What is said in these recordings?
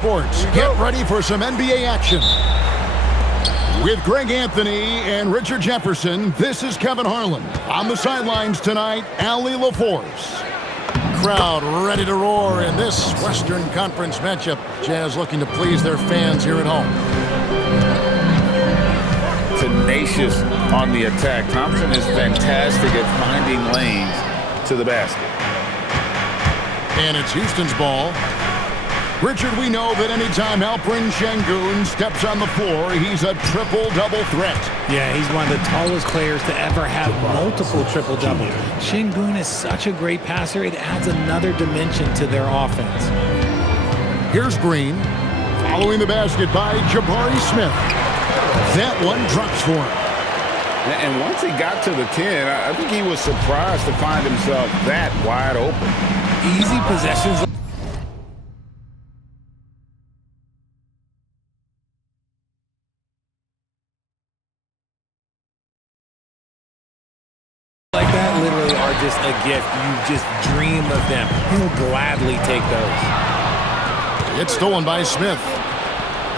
Sports, get ready for some NBA action. With Greg Anthony and Richard Jefferson, this is Kevin Harlan. On the sidelines tonight, Allie LaForce. Crowd ready to roar in this Western Conference matchup. Jazz looking to please their fans here at home. Tenacious on the attack. Thompson is fantastic at finding lanes to the basket. And it's Houston's ball. Richard, we know that anytime Alperen Sengun steps on the floor, he's a triple-double threat. Yeah, he's one of the tallest players to ever have multiple triple-doubles. Sengun is such a great passer, it adds another dimension to their offense. Here's Green, following the basket by Jabari Smith. That one drops for him. And once he got to the 10, I think he was surprised to find himself that wide open. Easy possessions. Like that literally are just a gift. You just dream of them. He'll gladly take those. It's stolen by Smith.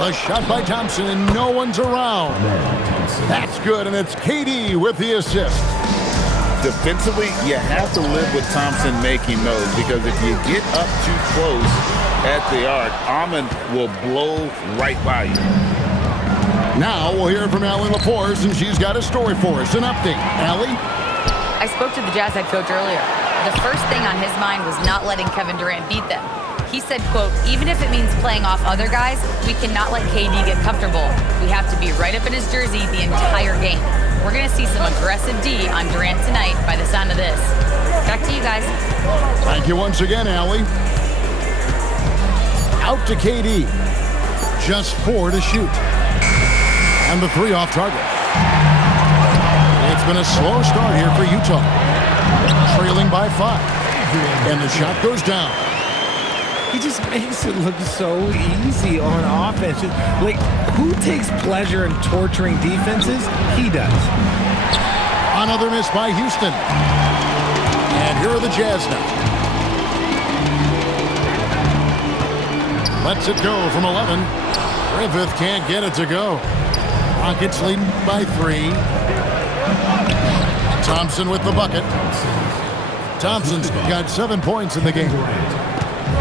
A shot by Thompson, and no one's around. That's good, and it's KD with the assist. Defensively, you have to live with Thompson making those, because if you get up too close at the arc, Ahmed will blow right by you. Now we'll hear from Allie LaForce, and she's got a story for us. An update. Allie? I spoke to the Jazz head coach earlier. The first thing on his mind was not letting Kevin Durant beat them. He said, quote, even if it means playing off other guys, we cannot let KD get comfortable. We have to be right up in his jersey the entire game. We're going to see some aggressive D on Durant tonight by the sound of this. Back to you guys. Thank you once again, Allie. Out to KD. Just 4 to shoot. And the 3 off target. It's been a slow start here for Utah. Trailing by 5. And the shot goes down. He just makes it look so easy on offense. Like, who takes pleasure in torturing defenses? He does. Another miss by Houston. And here are the Jazz now. Lets it go from 11. Griffith can't get it to go. Rockets leading by 3. Thompson with the bucket. Thompson's got 7 points in the game.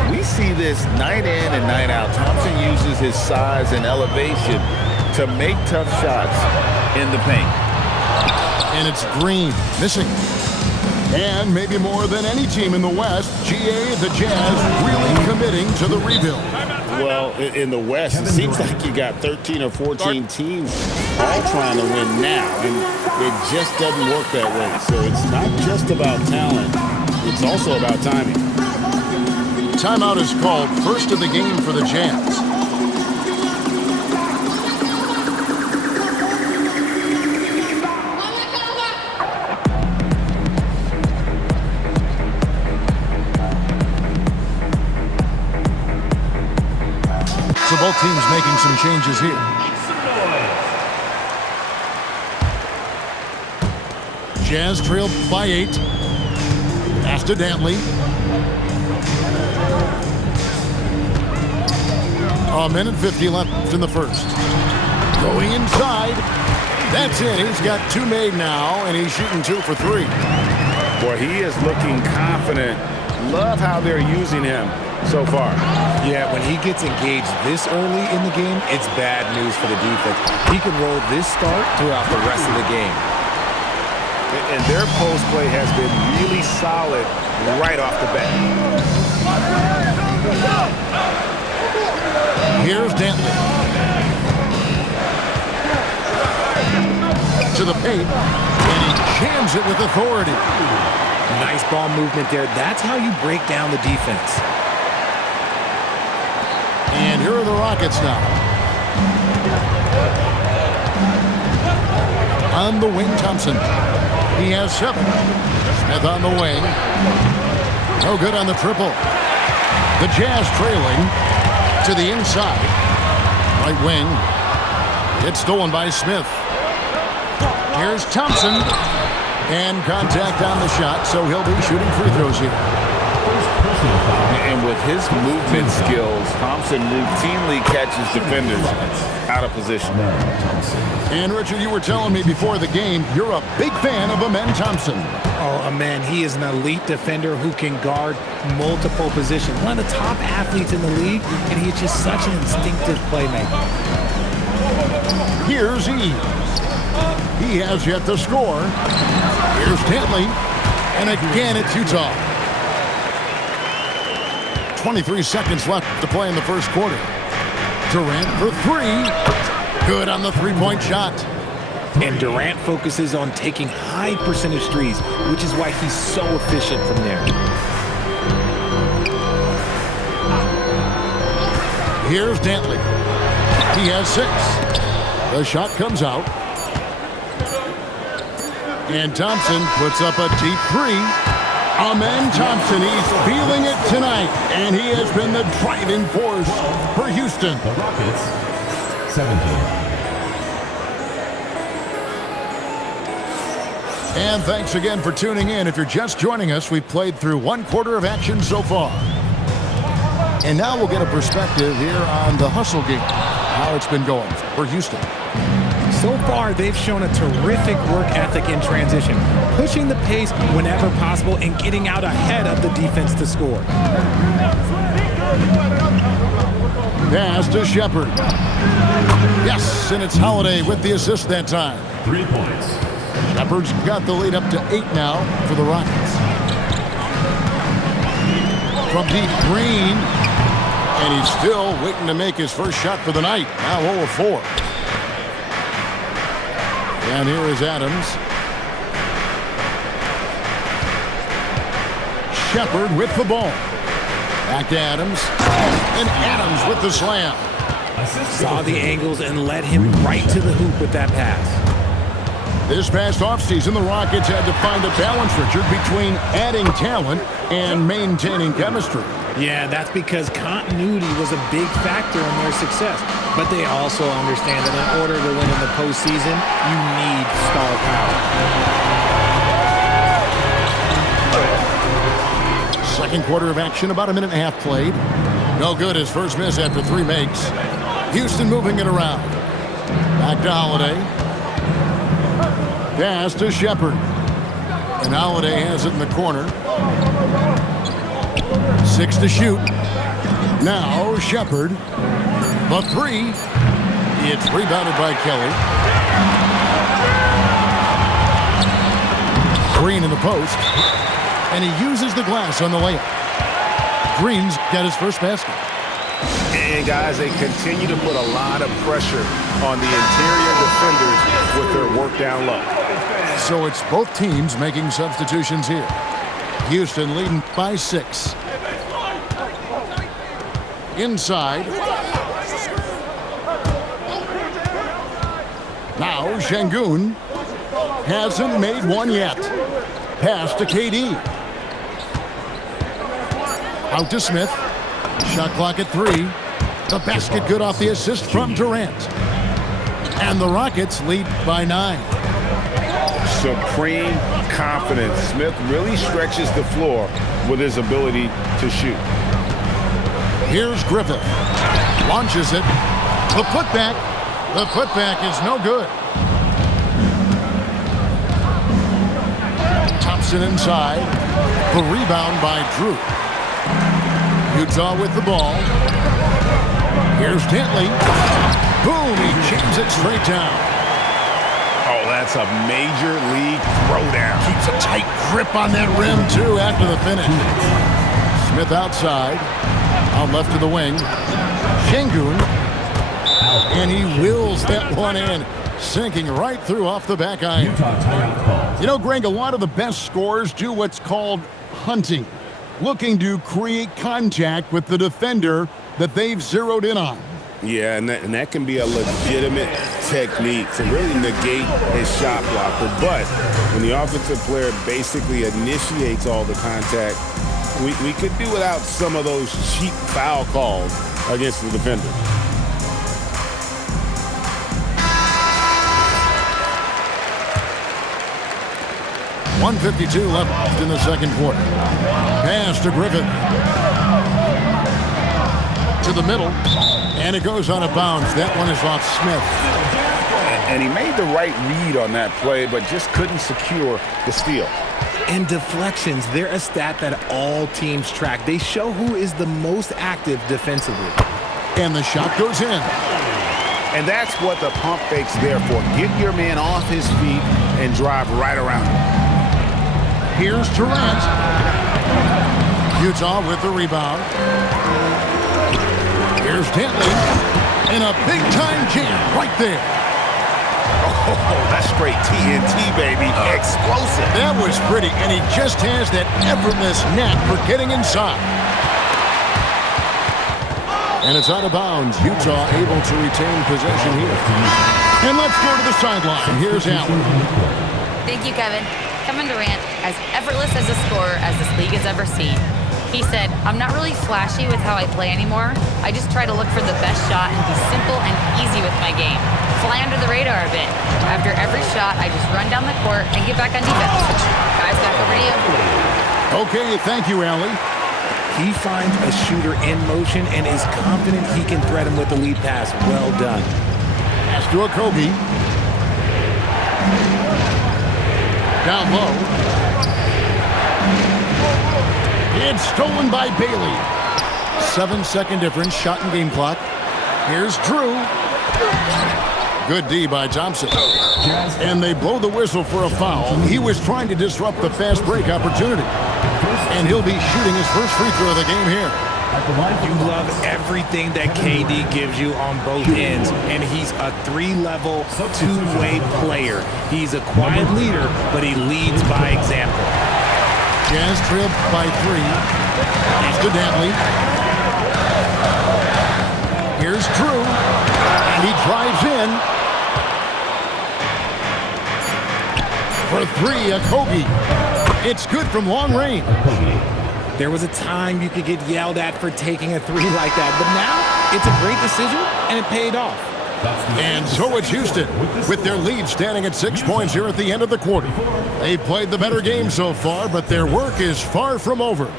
We see this night in and night out. Thompson uses his size and elevation to make tough shots in the paint. And it's Green missing. And maybe more than any team in the West, GA, the Jazz, really committing to the rebuild. Well, in the West, it seems like you got 13 or 14 teams all trying to win now, and it just doesn't work that way. So it's not just about talent, it's also about timing. Timeout is called. First of the game for the Jazz. So both teams making some changes here. Jazz trailed by 8. Pass to Dantley. A minute 50 left in the first. Going inside. That's it. He's got 2 made now, and he's shooting 2 for 3. Boy, he is looking confident. Love how they're using him so far. Yeah, when he gets engaged this early in the game, it's bad news for the defense. He can roll this start throughout the rest of the game. And their post play has been really solid right off the bat. Here's Dantley. To the paint, and he jams it with authority. Nice ball movement there. That's how you break down the defense. And here are the Rockets now. On the wing, Thompson. He has 7. Smith on the wing. No good on the triple. The Jazz trailing to the inside. Right wing. It's stolen by Smith. Here's Thompson. And contact on the shot, so he'll be shooting free throws here. And with his movement skills, Thompson routinely catches defenders out of position. And Richard, you were telling me before the game, you're a big fan of Amen Thompson. Oh, Amen, he is an elite defender who can guard multiple positions. One of the top athletes in the league, and he's just such an instinctive playmaker. Here's Eve. He has yet to score. Here's Dantley. And again, it's Utah. 23 seconds left to play in the first quarter. Durant for three. Good on the three-point shot. And Durant focuses on taking high percentage threes, which is why he's so efficient from there. Here's Dantley. He has 6. The shot comes out. And Thompson puts up a deep 3. Amen Thompson, he's feeling it tonight. And he has been the driving force for Houston. The Rockets, 17. And thanks again for tuning in. If you're just joining us, we've played through one quarter of action so far. And now we'll get a perspective here on the hustle game, how it's been going for Houston. So far, they've shown a terrific work ethic in transition, pushing the pace whenever possible and getting out ahead of the defense to score. Pass to Shepard. Yes, and it's Holiday with the assist that time. 3 points. Shepard's got the lead up to 8 now for the Rockets. From deep, Green. And he's still waiting to make his first shot for the night. Now 0 of 4. And here is Adams. Shepard with the ball. Back to Adams. And Adams with the slam. Saw the angles and led him right to the hoop with that pass. This past offseason, the Rockets had to find a balance, Richard, between adding talent and maintaining chemistry. Yeah, that's because continuity was a big factor in their success. But they also understand that in order to win in the postseason, you need star power. Second quarter of action, about a minute and a half played. No good, his first miss after 3 makes. Houston moving it around. Back to Holiday. Pass to Shepard. And Holiday has it in the corner. 6 to shoot. Now Shepard. The 3. It's rebounded by Kelly. Green in the post. And he uses the glass on the layup. Green's got his first basket. And guys, they continue to put a lot of pressure on the interior defenders with their work down low. So it's both teams making substitutions here. Houston leading by 6. Inside. Now Şengün hasn't made one yet. Pass to KD. Out to Smith. Shot clock at 3. The basket good off the assist from Durant. And the Rockets lead by 9. Supreme confidence. Smith really stretches the floor with his ability to shoot. Here's Griffith. Launches it. The putback. The putback is no good. Thompson inside. The rebound by Drew. Utah with the ball. Here's Dantley. Boom, he jams it straight down. Oh, that's a major league throwdown. Keeps a tight grip on that rim, too, after the finish. Smith outside. Out left to the wing. Şengün. And he wills that one in. Sinking right through off the back iron. Utah timeout call. You know, Greg, a lot of the best scorers do what's called hunting. Looking to create contact with the defender that they've zeroed in on. Yeah, and that can be a legitimate technique to really negate a shot blocker. But when the offensive player basically initiates all the contact, we could do without some of those cheap foul calls against the defender. 1:52 left in the second quarter. Pass to Griffin. To the middle. And it goes out of bounds. That one is off Smith. And he made the right read on that play, but just couldn't secure the steal. And deflections, they're a stat that all teams track. They show who is the most active defensively. And the shot goes in. And that's what the pump fake's there for. Get your man off his feet and drive right around him. Here's Durant. Utah with the rebound. Here's Dantley. And a big-time jam right there. Oh, that's straight TNT, baby. Explosive. That was pretty, and he just has that effortless knack for getting inside. And it's out of bounds. Utah able to retain possession here. And let's go to the sideline. Here's Allen. Thank you, Kevin. Kevin Durant, as effortless as a scorer as this league has ever seen. He said, I'm not really flashy with how I play anymore. I just try to look for the best shot and be simple and easy with my game. Fly under the radar a bit. After every shot, I just run down the court and get back on defense. Guys, back over to you. Okay, thank you, Allie. He finds a shooter in motion and is confident he can thread him with the lead pass. Well done. Pass to Okogie. Down low. It's stolen by Bailey. 7-second difference, shot and game clock. Here's Drew. Good D by Thompson. And they blow the whistle for a foul. He was trying to disrupt the fast break opportunity. And he'll be shooting his first free throw of the game here. You love everything that KD gives you on both ends, and he's a three-level, two-way player. He's a quiet leader, but he leads by example. Jazz trailed by 3. Pass to Dantley. Here's Drew. And he drives in. For 3, Okogie. It's good from long range. There was a time you could get yelled at for taking a 3 like that, but now it's a great decision, and it paid off. And so it's Houston, with their lead standing at 6 points here at the end of the quarter. They've played the better game so far, but their work is far from over.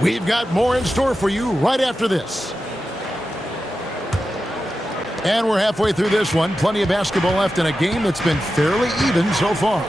We've got more in store for you right after this. And we're halfway through this one. Plenty of basketball left in a game that's been fairly even so far.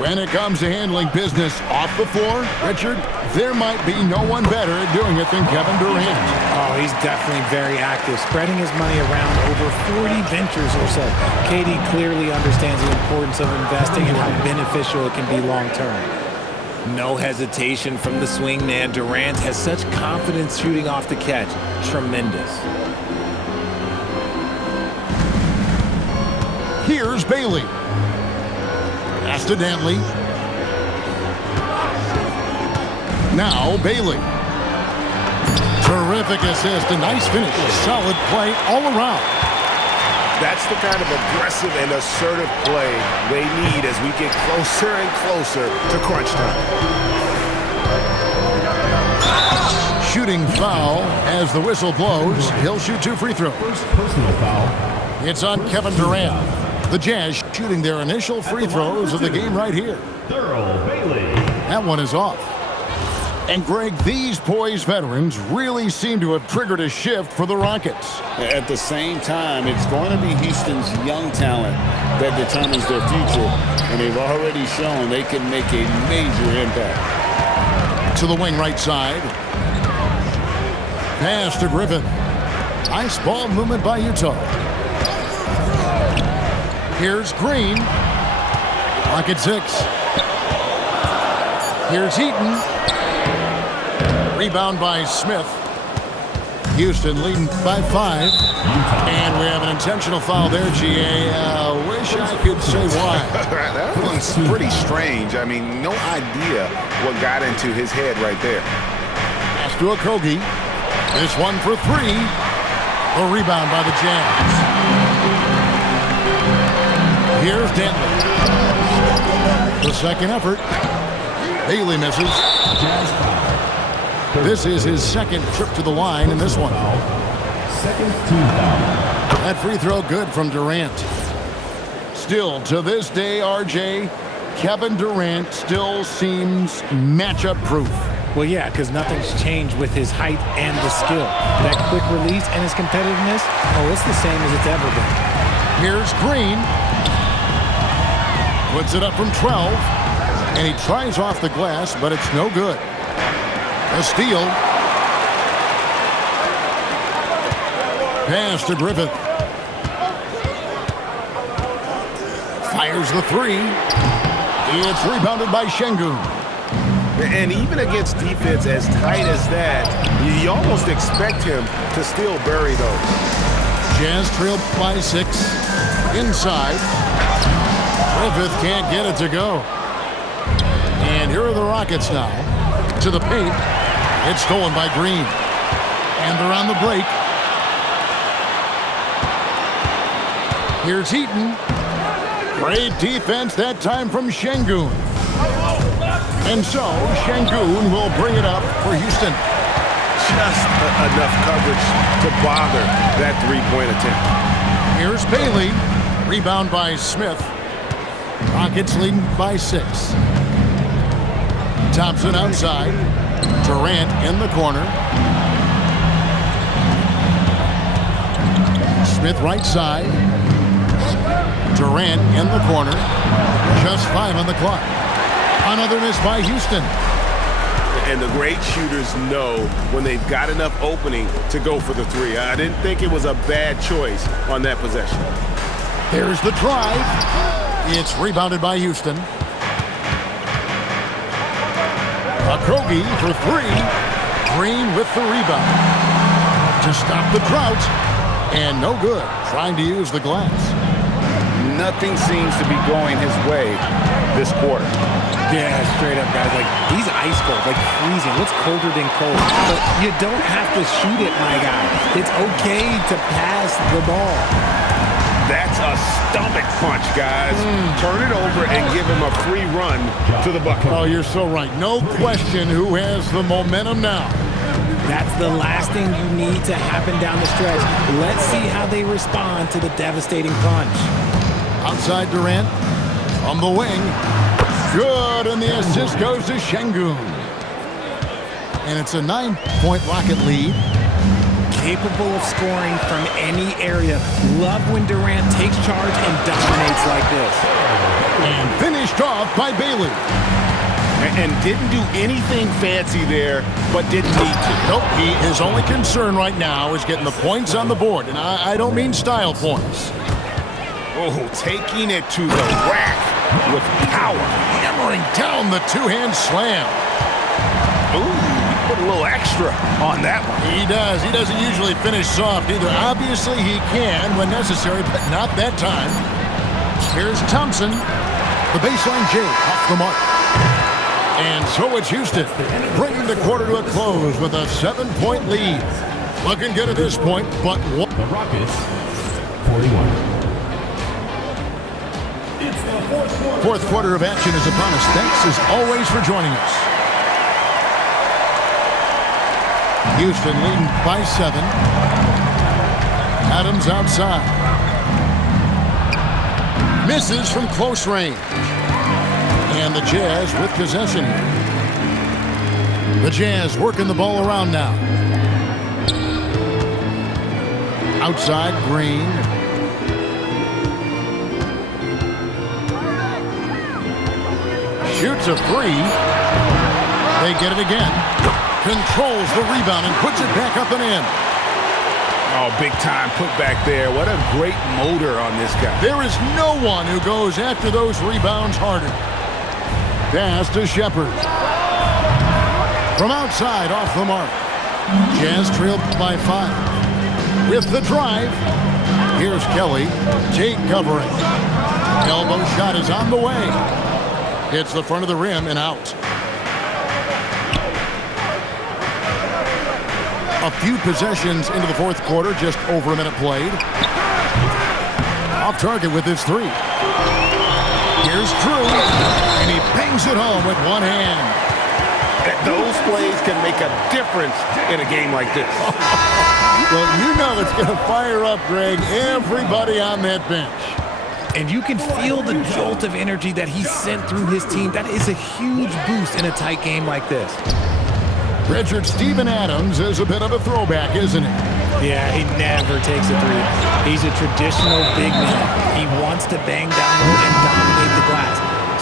When it comes to handling business off the floor, Richard, there might be no one better at doing it than Kevin Durant. Oh, he's definitely very active, spreading his money around over 40 ventures or so. KD clearly understands the importance of investing and how beneficial it can be long-term. No hesitation from the swing man. Durant has such confidence shooting off the catch. Tremendous. Here's Bailey. Pass to Dantley. Now Bailey. Terrific assist, a nice finish. Solid play all around. That's the kind of aggressive and assertive play they need as we get closer and closer to crunch time. Shooting foul as the whistle blows. He'll shoot 2 free throws. First personal foul. It's on Kevin Durant. The Jazz shooting their initial free throws of the game right here. Thurl Bailey. That one is off. And Greg, these poised veterans really seem to have triggered a shift for the Rockets. At the same time, it's going to be Houston's young talent that determines their future, and they've already shown they can make a major impact. To the wing right side. Pass to Griffin. Nice ball movement by Utah. Here's Green. Rocket 6. Here's Eaton. Rebound by Smith. Houston leading by 5. And we have an intentional foul there, GA. Wish I could say why. That one's pretty strange. I mean, no idea what got into his head right there. Pass to Okogie. This one for 3. A rebound by the Jazz. Here's Dantley. The second effort. Bailey misses. This is his second trip to the line in this one. Second team foul. That free throw good from Durant. Still, to this day, RJ, Kevin Durant still seems matchup proof. Well, yeah, because nothing's changed with his height and the skill. That quick release and his competitiveness, oh, it's the same as it's ever been. Here's Green. Puts it up from 12. And he tries off the glass, but it's no good. A steal. Pass to Griffith. Fires the three. It's rebounded by Şengün. And even against defense as tight as that, you almost expect him to still bury those. Jazz trail by 6. Inside. Griffith can't get it to go. And here are the Rockets now. To the paint. It's stolen by Green. And they're on the break. Here's Heaton. Great defense that time from Şengün. And so, Şengün will bring it up for Houston. Just enough coverage to bother that three-point attempt. Here's Bailey. Rebound by Smith. Rockets leading by 6. Thompson outside. Durant in the corner. Smith right side. Durant in the corner. Just 5 on the clock. Another miss by Houston. And the great shooters know when they've got enough opening to go for the three. I didn't think it was a bad choice on that possession. Here's the drive. It's rebounded by Houston. Okogie for 3. Green with the rebound. To stop the drought. And no good. Trying to use the glass. Nothing seems to be going his way this quarter. Yeah, straight up, guys. Like, he's ice cold, like freezing. What's colder than cold? But you don't have to shoot it, my guy. It's okay to pass the ball. That's a stomach punch, guys. Turn it over and give him a free run to the bucket. Oh, you're so right. No question who has the momentum now. That's the last thing you need to happen down the stretch. Let's see how they respond to the devastating punch. Outside Durant. On the wing. Good, and the assist goes to Şengün. And it's a 9-point Rocket lead. Capable of scoring from any area. Love when Durant takes charge and dominates like this. And finished off by Bailey. And didn't do anything fancy there, but didn't need to. Nope, his only concern right now is getting the points on the board. And I don't mean style points. Oh, taking it to the rack with power. Hammering down the two-hand slam. Ooh, he put a little extra on that one. He does. He doesn't usually finish soft either. Obviously, he can when necessary, but not that time. Here's Thompson. The baseline J off the mark. And so it's Houston, bringing the quarter to a close with a 7-point lead. Looking good at this point, but what? The Rockets, 41. Fourth quarter of action is upon us. Thanks as always for joining us. Houston leading by 7. Adams outside. Misses from close range. And the Jazz with possession here. The Jazz working the ball around now. Outside, Green. Shoots a 3. They get it again. Controls the rebound and puts it back up and in. Oh, big time put back there. What a great motor on this guy. There is no one who goes after those rebounds harder. Pass to Shepherd. From outside, off the mark. Jazz trailed by 5. With the drive, here's Kelly. Tate covering. Elbow shot is on the way. Hits the front of the rim and out. A few possessions into the fourth quarter, just over a minute played. Off target with his 3. Here's Drew, and he bangs it home with one hand. Those plays can make a difference in a game like this. Well, you know it's going to fire up, Greg, everybody on that bench. And you can feel the jolt of energy that he sent through his team. That is a huge boost in a tight game like this. Richard, Steven Adams is a bit of a throwback, isn't he? Yeah, he never takes a three. He's a traditional big man. He wants to bang down low and dominate the glass.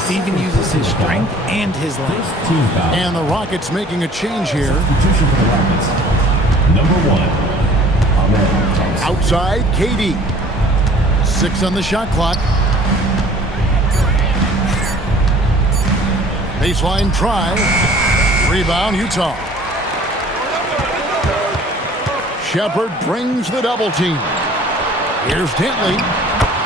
Steven uses his strength and his length. And the Rockets making a change here. Substitution for the Rockets. Number 1, Ahmed Thompson. Outside, KD. 6 on the shot clock. Baseline try. Rebound, Utah. Shepard brings the double team. Here's Dantley.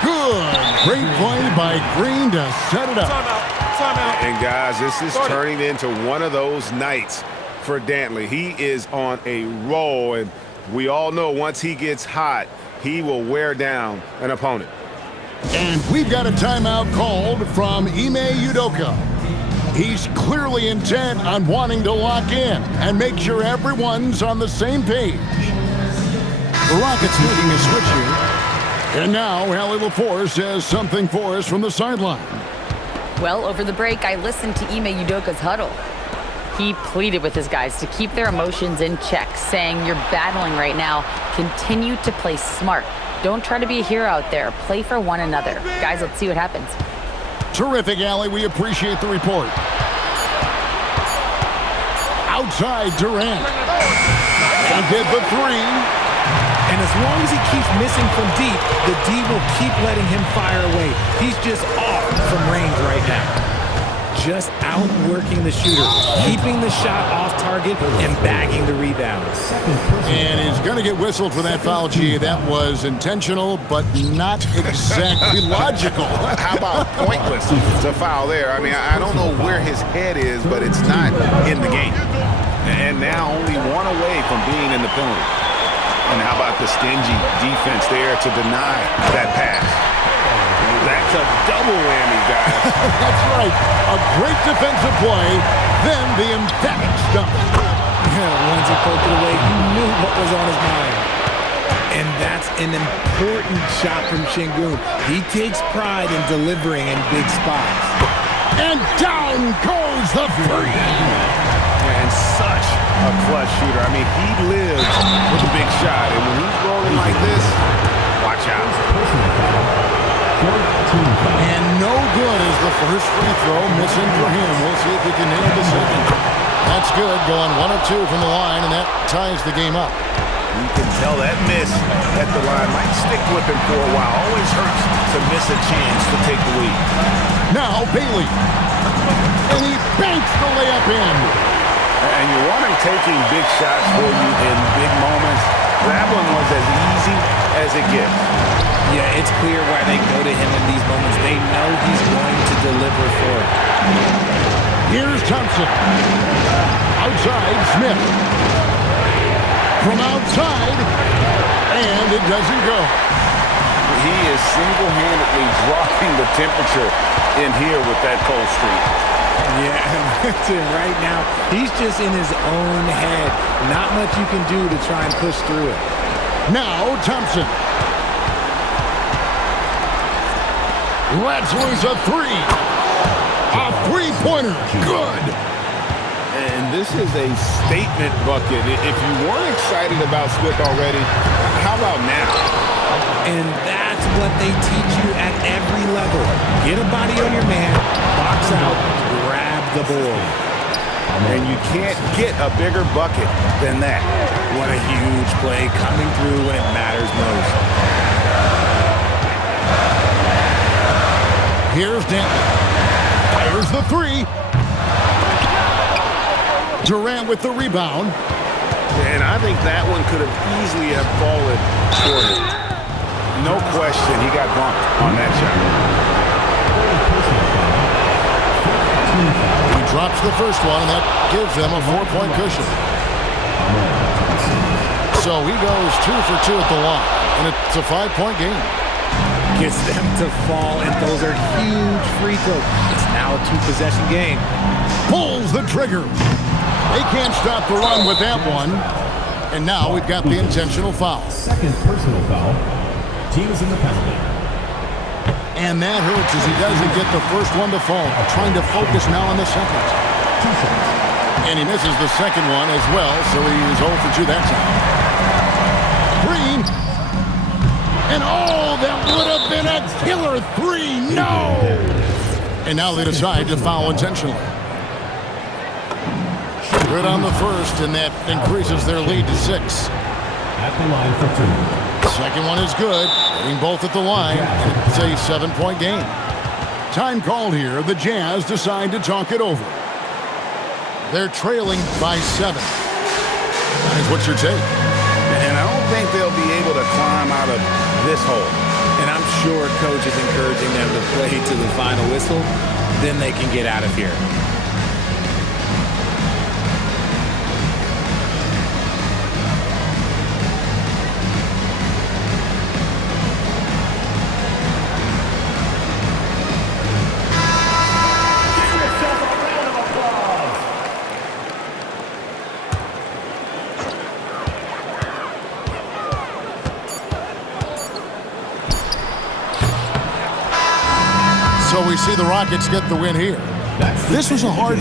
Good. Great play by Green to set it up. Timeout. And guys, this is turning into one of those nights for Dantley. He is on a roll, and we all know once he gets hot, he will wear down an opponent. And we've got a timeout called from Ime Udoka. He's clearly intent on wanting to lock in and make sure everyone's on the same page. The Rockets making a switch here. And now Allie LaForce has something for us from the sideline. Well, over the break, I listened to Ime Udoka's huddle. He pleaded with his guys to keep their emotions in check, saying, "You're battling right now. Continue to play smart. Don't try to be a hero out there. Play for one another." Guys, let's see what happens. Terrific, Allie. We appreciate the report. Outside, Durant. And get the three. And as long as he keeps missing from deep, the D will keep letting him fire away. He's just off from range right now. Just outworking the shooter, keeping the shot off target and bagging the rebound. And he's going to get whistled for that foul, G. That was intentional, but not exactly logical. How about pointless to foul there? I mean, I don't know where his head is, but it's not in the game. And now only one away from being in the penalty. And how about the stingy defense there to deny that pass? That's a double whammy, guys. That's right. A great defensive play, then the emphatic stuff. Once he poked it away, you knew what was on his mind. And that's an important shot from Şengün. He takes pride in delivering in big spots. And down goes the three. And such a clutch shooter. I mean, he lives with a big shot. And when he's rolling like this, watch out. And no good is the first free throw, missing for him. We'll see if he can nail the second. That's good, going 1 of 2 from the line, and that ties the game up. You can tell that miss at the line might stick with him for a while. Always hurts to miss a chance to take the lead. Now Bailey. And he banks the layup in. And you want him taking big shots for you in big moments. That one was as easy as it gets. Yeah, it's clear why they go to him in these moments. They know he's going to deliver for it. Here's Thompson. Outside, Smith. From outside, and it doesn't go. He is single-handedly dropping the temperature in here with that cold streak. Yeah, right now, he's just in his own head. Not much you can do to try and push through it. Now Thompson. Lets loose a three. A three-pointer. Good. And this is a statement bucket. If you weren't excited about Smith already, how about now? And that's what they teach you at every level. Get a body on your man, box out, grab the board. And you can't get a bigger bucket than that. What a huge play coming through when it matters most. Here's Dantley. Fires the three. Durant with the rebound. And I think that one could have easily have fallen short. No question, he got bumped on that shot. He drops the first one, and that gives them a 4-point cushion. So he goes 2 for 2 at the line, and it's a 5-point game. Gets them to fall, and those are huge free throws. It's now a 2-possession game. Pulls the trigger. They can't stop the run with that one. And now we've got the intentional foul. Second personal foul. Team is in the penalty. And that hurts as he doesn't get the first one to fall. Trying to focus now on the second. And he misses the second one as well, so he is 0 for 2 that time. Green. And oh, that would have been a killer 3. No! And now they decide to foul intentionally. Good on the first, and that increases their lead to 6. At the line for 2. Second one is good. Hitting both at the line. It's a 7-point game. Time called here. The Jazz decide to talk it over. They're trailing by 7. Guys, what's your take? And I don't think they'll be able to climb out of this hole. And I'm sure coach is encouraging them to play to the final whistle. Then they can get out of here. So we see the Rockets get the win here. This was a hard